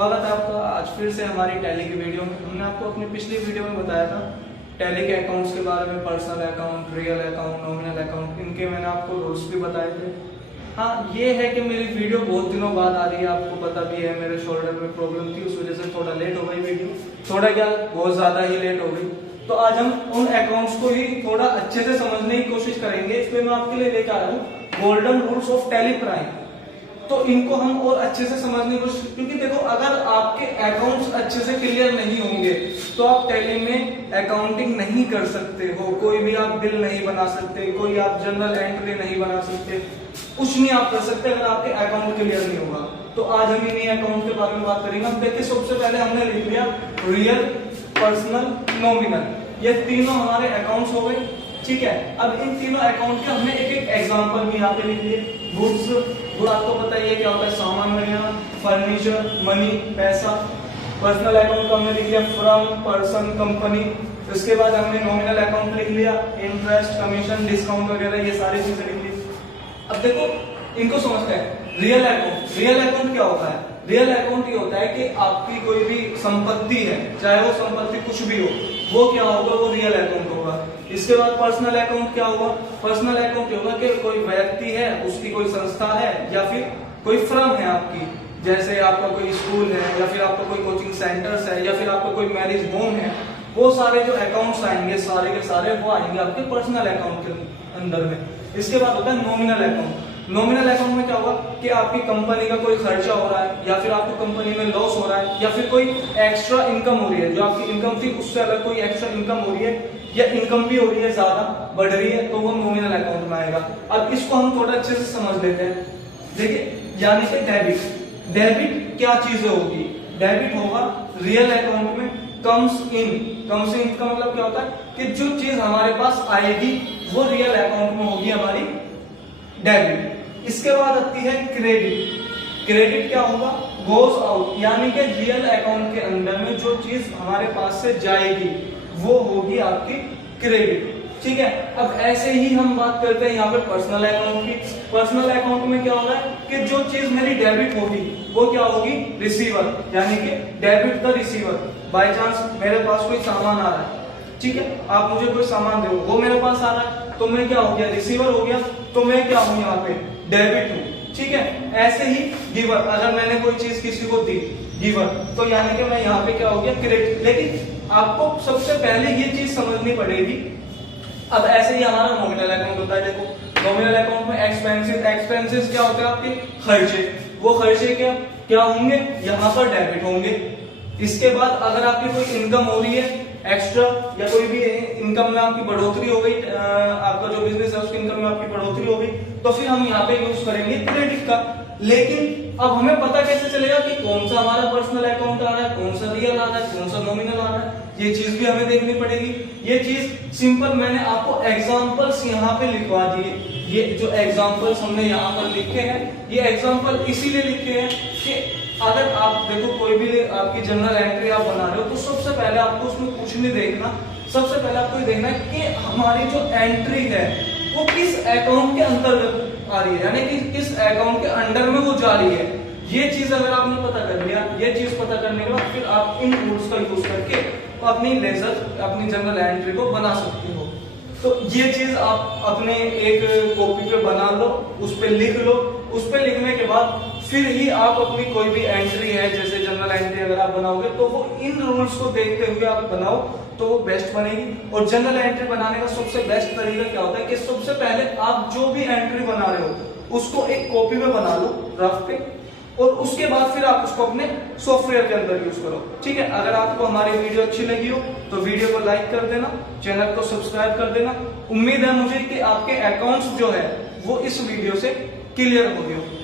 स्वागत है आपका आज फिर से हमारी टैली की वीडियो में। हमने आपको अपनी पिछली वीडियो में बताया था टैली के अकाउंट्स के बारे में, personal account, real account, nominal account, इनके मैंने आपको रूल्स भी बताए थे। हाँ, ये है कि मेरी वीडियो बहुत दिनों बाद आ रही है, आपको पता भी है मेरे शोल्डर में प्रॉब्लम थी, उस वजह से थोड़ा लेट हो गई वीडियो, थोड़ा क्या बहुत ज्यादा ही लेट हो गई। तो आज हम उन अकाउंट्स को ही थोड़ा अच्छे से समझने की कोशिश करेंगे। इसमें मैं आपके लिए लेकर आया हूँ golden rules of tally prime. तो इनको हम और अच्छे से समझने की कोशिश, क्योंकि देखो अगर आपके अकाउंट्स अच्छे से क्लियर नहीं होंगे तो आप टैली में अकाउंटिंग नहीं कर सकते हो, कोई भी आप बिल नहीं बना सकते, कोई आप जनरल एंट्री नहीं बना सकते, कुछ नहीं आप कर सकते अगर आपके अकाउंट क्लियर नहीं होगा। तो आज हम इन्हीं अकाउंट के बारे में बात करेंगे। हम देखिए सबसे पहले हमने लिख लिया रियल, पर्सनल, नॉमिनल, ये तीनों हमारे अकाउंट्स हो गए। ठीक है, अब इन तीनों अकाउंट के हमने एक एक एग्जांपल भी यहाँ पे लिख लिए। गुड्स, गुड आपको पता ही है क्या होता है, सामान वगैरह, फर्नीचर, मनी, पैसा। पर्सनल अकाउंट का हमने लिख लिया फ्रॉम, पर्सन, कंपनी। इसके बाद हमने नॉमिनल अकाउंट लिख लिया, इंटरेस्ट, कमीशन, डिस्काउंट वगैरह, ये सारी चीजें लिख ली। अब देखो इनको समझते हैं। रियल अकाउंट, रियल अकाउंट क्या होता है? रियल अकाउंट ये होता है कि आपकी कोई भी संपत्ति है, चाहे वो संपत्ति कुछ भी हो, वो क्या होगा, वो रियल अकाउंट होगा। इसके बाद पर्सनल अकाउंट क्या होगा? पर्सनल अकाउंट होगा कि कोई व्यक्ति है, उसकी कोई संस्था है या फिर कोई फर्म है आपकी, जैसे आपका कोई स्कूल है या फिर आपका कोई कोचिंग सेंटर्स है या फिर आपका कोई मैरिज होम है, वो सारे जो अकाउंट्स आएंगे सारे के सारे वो आएंगे आपके पर्सनल अकाउंट के अंदर में। इसके बाद होता है नॉमिनल अकाउंट। नॉमिनल अकाउंट में क्या होगा कि आपकी कंपनी का कोई खर्चा हो रहा है या फिर आपको कंपनी में लॉस हो रहा है या फिर कोई एक्स्ट्रा इनकम हो रही है, जो आपकी इनकम थी उससे अलग कोई एक्स्ट्रा इनकम हो रही है या इनकम भी हो रही है, ज्यादा बढ़ रही है, तो वो नॉमिनल अकाउंट में आएगा। अब इसको हम थोड़ा अच्छे से समझ लेते हैं। देखिए यानी कि डेबिट, डेबिट क्या चीजें होगी? डेबिट होगा रियल अकाउंट में कम्स इन। कम्स इन का मतलब क्या होता है कि जो चीज हमारे पास आएगी वो रियल अकाउंट में होगी हमारी डेबिट। इसके बाद आती है क्रेडिट। क्रेडिट क्या होगा? गोज आउट, यानी कि रियल अकाउंट के अंदर में जो चीज हमारे पास से जाएगी वो होगी आपकी क्रेडिट। ठीक है, अब ऐसे ही हम बात करते हैं यहाँ पे पर्सनल अकाउंट की। पर्सनल अकाउंट में क्या होगा कि जो चीज मेरी डेबिट होगी वो क्या होगी? रिसीवर, यानी कि debit the receiver. By chance मेरे पास कोई सामान आ रहा है, ठीक है, आप मुझे कोई सामान दो, वो मेरे पास आ रहा है, तो मैं क्या हो गया? रिसीवर हो गया, तो मैं क्या हूं यहाँ पे? डेबिट हूं। ठीक है, ऐसे ही गिवर, अगर मैंने कोई चीज किसी को दी, गिवर, तो यानी कि मैं यहाँ पे क्या हो गया? क्रेडिट। लेकिन आपको सबसे पहले ये चीज समझनी पड़ेगी। अब ऐसे ही हमारा नॉमिनल अकाउंट होता है। देखो नॉमिनल अकाउंट में एक्सपेंसेस, एक्सपेंसेस क्या होते हैं? आपके खर्चे, वो खर्चे क्या क्या होंगे? यहाँ पर डेबिट होंगे। इसके बाद अगर आपकी कोई इनकम हो रही है एक्स्ट्रा या कोई भी इनकम में आपकी बढ़ोतरी हो गई, आपका जो बिजनेस है उसकी इनकम में आपकी बढ़ोतरी हो गई, तो फिर हम यहाँ पे यूज करेंगे क्रेडिट का। लेकिन अब हमें पता कैसे चलेगा कि कौन सा हमारा पर्सनल अकाउंट आ रहा है, कौन सा रियल आ रहा है, कौन सा नॉमिनल आ रहा है? ये चीज भी हमें देखनी पड़ेगी। ये चीज सिंपल मैंने आपको एग्जांपल्स यहाँ पे लिखवा दिए। ये जो एग्जांपल्स हमने यहाँ पर लिखे हैं, ये एग्जांपल इसीलिए लिखे हैं कि अगर आप देखो कोई भी आपकी जनरल एंट्री आप बना रहे हो तो सबसे पहले आपको उसमें कुछ नहीं देखना, सबसे पहले आपको ये देखना है कि हमारी जो एंट्री है वो किस अकाउंट के अंतर्गत आ रही है, यानी कि किस अकाउंट के अंडर में वो जा रही है। ये चीज अगर आपने पता कर लिया, ये चीज पता करने के बाद फिर आप इन रूल्स का यूज करके अपनी लेजर, अपनी जनरल एंट्री को बना सकते हो। तो ये चीज आप अपने एक कॉपी पे बना लो, उस पे लिख लो, उस पे लिखने के बाद फिर ही आप अपनी कोई भी एंट्री है, जैसे जनरल एंट्री अगर आप बनाओगे तो वो इन रूल्स को देखते हुए आप बनाओ तो वो बेस्ट बनेगी। और जनरल एंट्री बनाने का सबसे बेस्ट तरीका क्या होता है कि सबसे पहले आप जो भी एंट्री बना रहे हो उसको एक कॉपी में बना लो, रफ पे, और उसके बाद फिर आप उसको अपने सॉफ्टवेयर के अंदर यूज करो। ठीक है, अगर आपको हमारी वीडियो अच्छी लगी हो तो वीडियो को लाइक कर देना, चैनल को सब्सक्राइब कर देना। उम्मीद है मुझे कि आपके अकाउंट्स जो है वो इस वीडियो से क्लियर हो गए हो।